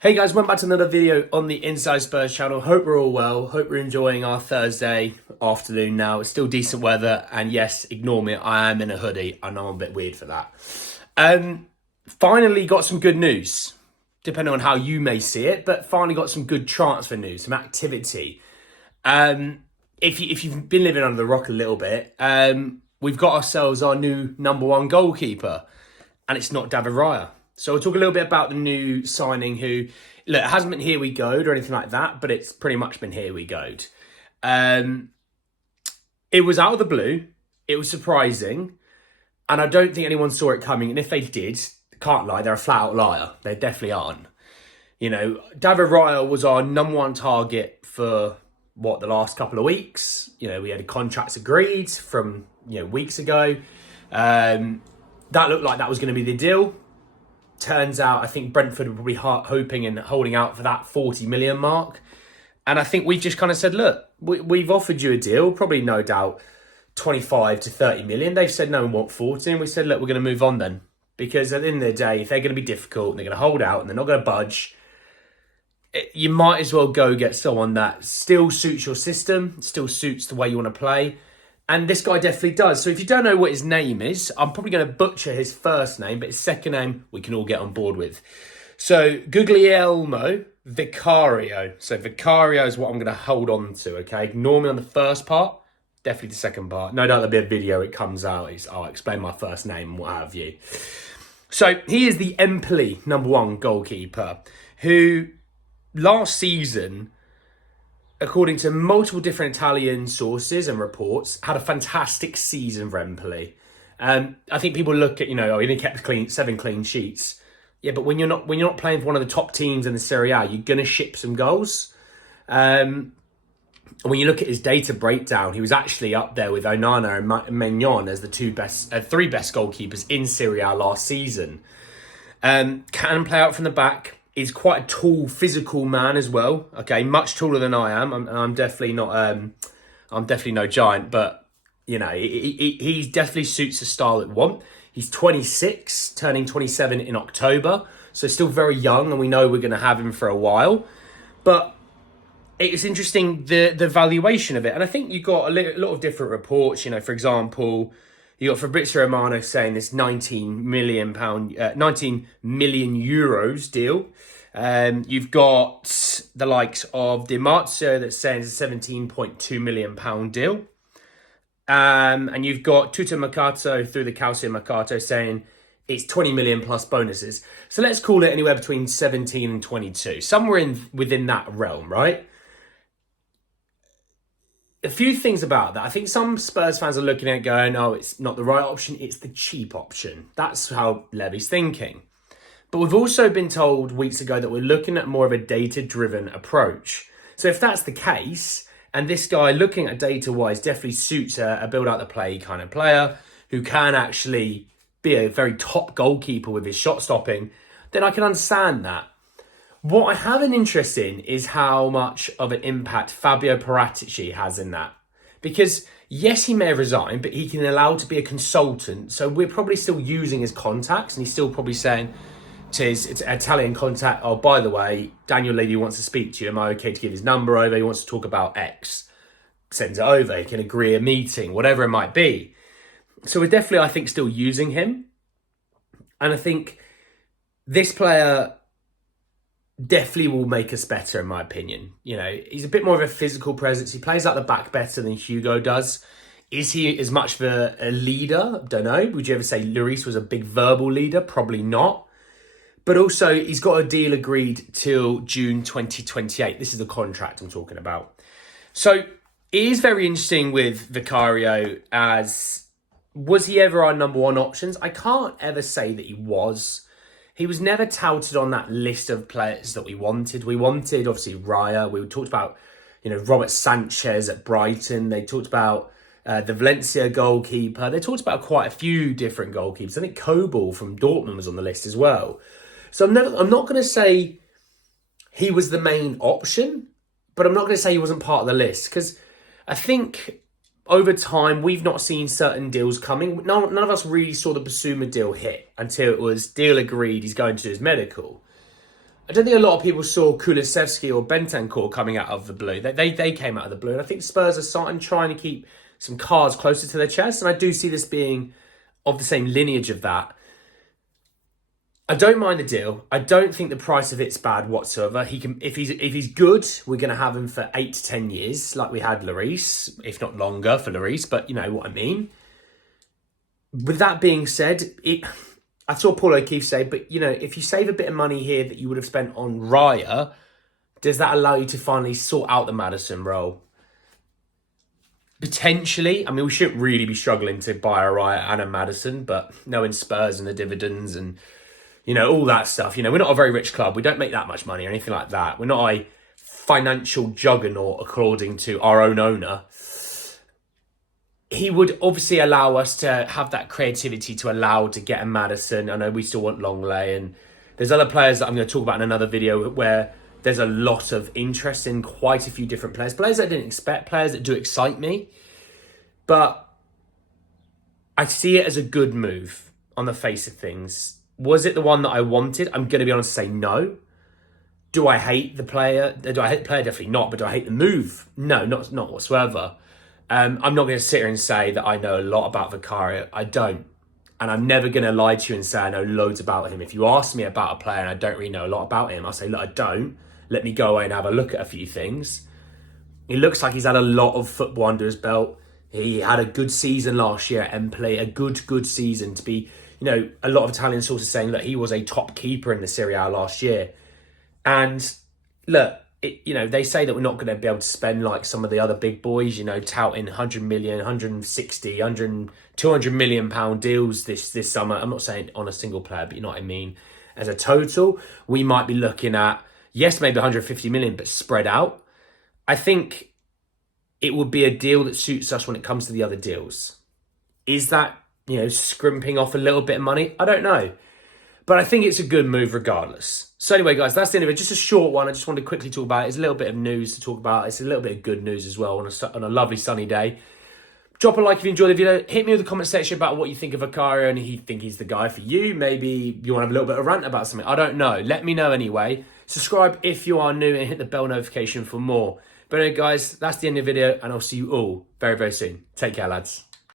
Hey guys, went back to another video on the Inside Spurs channel. Hope we're all well. Hope we're enjoying our Thursday afternoon now. It's still decent weather, and yes, ignore me, I am in a hoodie. I know I'm a bit weird for that. Finally got some good news, depending on how you may see it, but finally got some good transfer news, some activity. If you've been living under the rock a little bit, we've got ourselves our new number one goalkeeper, and it's not David Raya. So we'll talk a little bit about the new signing who, look, it hasn't been here we goed or anything like that, but it's pretty much been here we goed. It was out of the blue. It was surprising. And I don't think anyone saw it coming. And if they did, can't lie, they're a flat out liar. They definitely aren't. You know, David Raya was our number one target for, the last couple of weeks. You know, we had contracts agreed from, weeks ago. That looked like that was going to be the deal. Turns out, I think Brentford were probably hoping and holding out for that 40 million mark. And I think we've just kind of said, look, we've offered you a deal, probably no doubt 25 to 30 million. They've said no, we want 40. And we said, look, we're going to move on then. Because at the end of the day, if they're going to be difficult and they're going to hold out and they're not going to budge, you might as well go get someone that still suits your system, still suits the way you want to play. And this guy definitely does. So if you don't know what his name is, I'm probably going to butcher his first name, but his second name we can all get on board with. So Guglielmo Vicario. So Vicario is what I'm going to hold on to, okay? Ignore me on the first part, definitely the second part. No doubt there'll be a video, it comes out. I'll explain my first name and what have you. So he is the Empoli number one goalkeeper who last season, according to multiple different Italian sources and reports, had a fantastic season for Empoli. I think people look at, he only kept 7 clean sheets. Yeah, but when you're not playing for one of the top teams in the Serie A, you're gonna ship some goals. When you look at his data breakdown, he was actually up there with Onana and Maignan as the three best goalkeepers in Serie A last season. Can play out from the back. He's quite a tall, physical man as well. Okay, much taller than I am. I'm definitely not. I'm definitely no giant, but he definitely suits the style that we want. He's 26, turning 27 in October, so still very young, and we know we're going to have him for a while. But it's interesting the valuation of it, and I think you got a lot of different reports. For example, you got Fabrizio Romano saying this 19 million euros deal. You've got the likes of Di Marzio that's saying it's a 17.2 million pound deal. And you've got touted Mercato through the Calcio Mercato saying it's 20 million plus bonuses. So let's call it anywhere between 17 and 22, somewhere within that realm, right? A few things about that. I think some Spurs fans are looking at it going, oh, it's not the right option, it's the cheap option. That's how Levy's thinking. But we've also been told weeks ago that we're looking at more of a data-driven approach. So if that's the case, and this guy looking at data-wise definitely suits a build-out-the-play kind of player who can actually be a very top goalkeeper with his shot stopping, then I can understand that. What I have an interest in is how much of an impact Fabio Paratici has in that. Because, yes, he may have resigned, but he can allow to be a consultant. So we're probably still using his contacts, and he's still probably saying to his Italian contact, oh, by the way, Daniel Levy wants to speak to you. Am I okay to give his number over? He wants to talk about X. Sends it over. He can agree a meeting, whatever it might be. So we're definitely, I think, still using him. And I think this player definitely will make us better, in my opinion. He's a bit more of a physical presence. He plays out the back better than Hugo does. Is he as much of a leader? Don't know. Would you ever say Lloris was a big verbal leader? Probably not. But also, he's got a deal agreed till June 2028. This is the contract I'm talking about. So it is very interesting with Vicario as, was he ever our number one options? I can't ever say that he was. He was never touted on that list of players that we wanted. We wanted, obviously, Raya. We talked about, Robert Sanchez at Brighton. They talked about the Valencia goalkeeper. They talked about quite a few different goalkeepers. I think Kobel from Dortmund was on the list as well. So I'm not going to say he was the main option, but I'm not going to say he wasn't part of the list, because I think over time we've not seen certain deals coming. None of us really saw the Basuma deal hit until it was deal agreed, he's going to his medical. I don't think a lot of people saw Kulusevski or Bentancur coming out of the blue. They came out of the blue. And I think Spurs are starting trying to keep some cards closer to their chest. And I do see this being of the same lineage of that. I don't mind the deal. I don't think the price of it's bad whatsoever. He can, if he's good, we're going to have him for 8 to 10 years, like we had Lloris, if not longer for Lloris. But you know what I mean. With that being said, I saw Paul O'Keefe say, but you know, if you save a bit of money here that you would have spent on Raya, does that allow you to finally sort out the Maddison role? Potentially. I mean, we shouldn't really be struggling to buy a Raya and a Maddison, but knowing Spurs and the dividends and you know, all that stuff. You know, we're not a very rich club. We don't make that much money or anything like that. We're not a financial juggernaut according to our own owner. He would obviously allow us to have that creativity to allow to get a Maddison. I know we still want Longley, and there's other players that I'm going to talk about in another video where there's a lot of interest in quite a few different players. Players I didn't expect, players that do excite me. But I see it as a good move on the face of things. Was it the one that I wanted? I'm going to be honest and say no. Do I hate the player? Do I hate the player? Definitely not. But do I hate the move? No, not whatsoever. I'm not going to sit here and say that I know a lot about Vicario. I don't. And I'm never going to lie to you and say I know loads about him. If you ask me about a player and I don't really know a lot about him, I'll say, look, I don't. Let me go away and have a look at a few things. He looks like he's had a lot of football under his belt. He had a good season last year at Empoli. A good season to be... You know, a lot of Italian sources saying that he was a top keeper in the Serie A last year. And look, you know, they say that we're not going to be able to spend like some of the other big boys, you know, touting 100 million, 160, 100, 200 million pound deals this summer. I'm not saying on a single player, but you know what I mean. As a total, we might be looking at, yes, maybe 150 million, but spread out. I think it would be a deal that suits us when it comes to the other deals. Is that, you know, scrimping off a little bit of money? I don't know. But I think it's a good move regardless. So anyway, guys, that's the end of it. Just a short one. I just wanted to quickly talk about it. It's a little bit of news to talk about. It's a little bit of good news as well on a lovely sunny day. Drop a like if you enjoyed the video. Hit me with the comment section about what you think of Vicario and if you think he's the guy for you. Maybe you want to have a little bit of rant about something. I don't know. Let me know anyway. Subscribe if you are new and hit the bell notification for more. But anyway, guys, that's the end of the video and I'll see you all very, very soon. Take care, lads.